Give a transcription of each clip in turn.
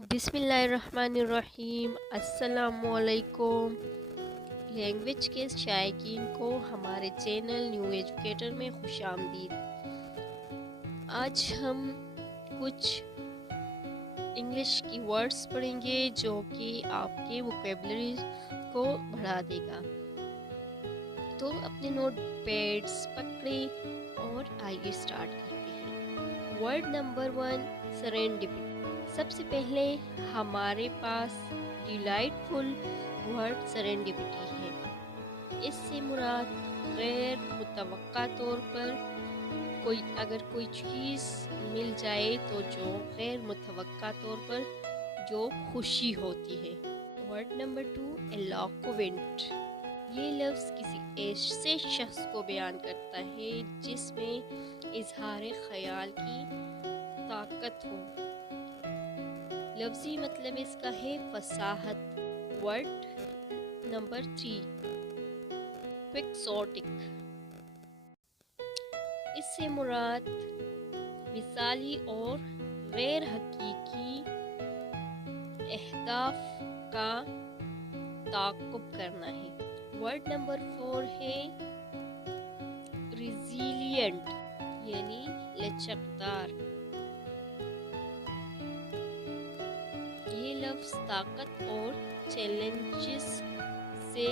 بسم اللہ الرحمن الرحیم۔ السلام علیکم لینگویج کے شائقین کو ہمارے چینل نیو ایجوکیٹر میں خوش آمدید۔ آج ہم کچھ انگلش کی ورڈز پڑھیں گے جو کہ آپ کے ووکیبلری کو بڑھا دے گا۔ تو اپنے نوٹ پیڈز پکڑیں اور آئیے سٹارٹ کرتے ہیں۔ Word number 1 سرینڈپٹی۔ سب سے پہلے ہمارے پاس ڈیلائٹ فل ورڈ سرینڈپٹی ہے۔ اس سے مراد غیر متوقع طور پر اگر کوئی چیز مل جائے تو جو غیر متوقع طور پر جو خوشی ہوتی ہے۔ Word number 2 ایلاکوینٹ۔ یہ لفظ کسی ایسے شخص کو بیان کرتا ہے جس میں اظہار خیال کی طاقت ہو۔ لفظی مطلب اس کا ہے فصاحت۔ Word number 3 کوکسوٹک۔ اس سے مراد مثالی اور غیر حقیقی اہداف کا تعاقب کرنا ہے۔ ورڈ نمبر 4 ہے ریزیلینٹ یعنی لچکدار۔ یہ لفظ طاقت اور چیلنجز سے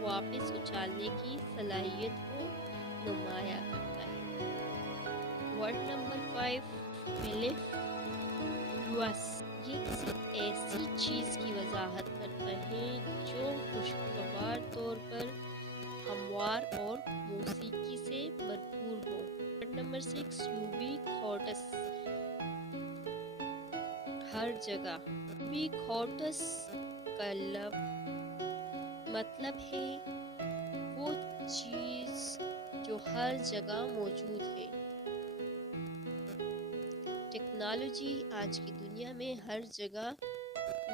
واپس اچھالنے کی صلاحیت کو نمایاں کرتا ہے۔ Word number 5 میلیفلوس۔ یہ کسی ایسی چیز کی وضاحت کرتا ہے جو خوشگوار طور پر ہموار اور موسیقی سے بھرپور ہو۔ Word number 6 ubiquitous. ہر جگہ۔ یوبیکوٹس کا مطلب ہے وہ چیز جو ہر جگہ موجود ہے۔ ٹیکنالوجی آج کی دنیا میں ہر جگہ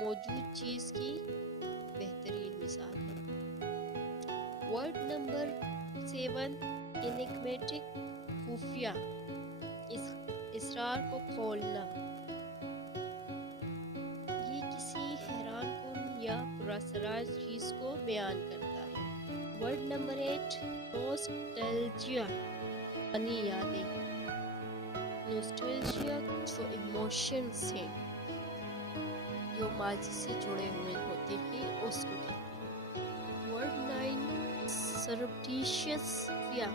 موجود چیز کی بہترین مثال ہے۔ ورڈ نمبر 7 انigmatic خفیہ۔ اسرار کو کھولنا۔ یہ کسی حیران کن یا پراسرار چیز کو بیان کرتا ہے۔ ورڈ نمبر 8 نوسٹیلجیا پرانی یادیں۔ نوسٹیلجیا جو ایموشنز ہیں جو ماضی سے جڑے ہوئے ہوتے ہیں اس کو کہتے ہیں۔ ورڈ 9 سربٹیشیس خفیہ۔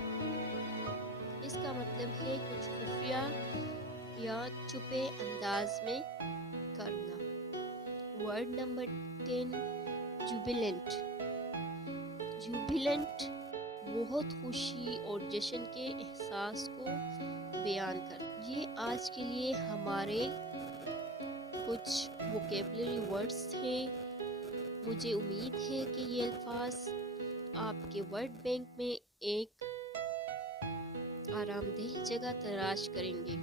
اس کا مطلب ہے کچھ خفیہ یا چھپے انداز میں کرنا۔ Word number 10 جوبیلنٹ۔ جوبیلنٹ بہت خوشی اور جشن کے احساس کو بیان کرتا ہے۔ یہ آج کے لیے ہمارے کچھ ووکیبلری ورڈز تھے۔ مجھے امید ہے کہ یہ الفاظ آپ کے ورڈ بینک میں ایک آرام دہ جگہ تلاش کریں گے۔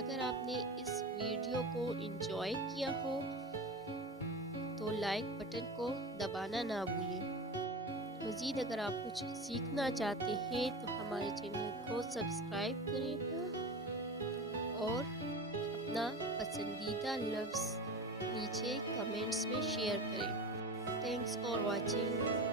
اگر آپ نے اس ویڈیو کو انجوائے کیا ہو تو لائک بٹن کو دبانا نہ بھولیں۔ مزید اگر آپ کچھ سیکھنا چاہتے ہیں تو ہمارے چینل کو سبسکرائب کریں اور اپنا پسندیدہ لفظ نیچے کمنٹس میں شیئر کریں۔ Thanks for watching.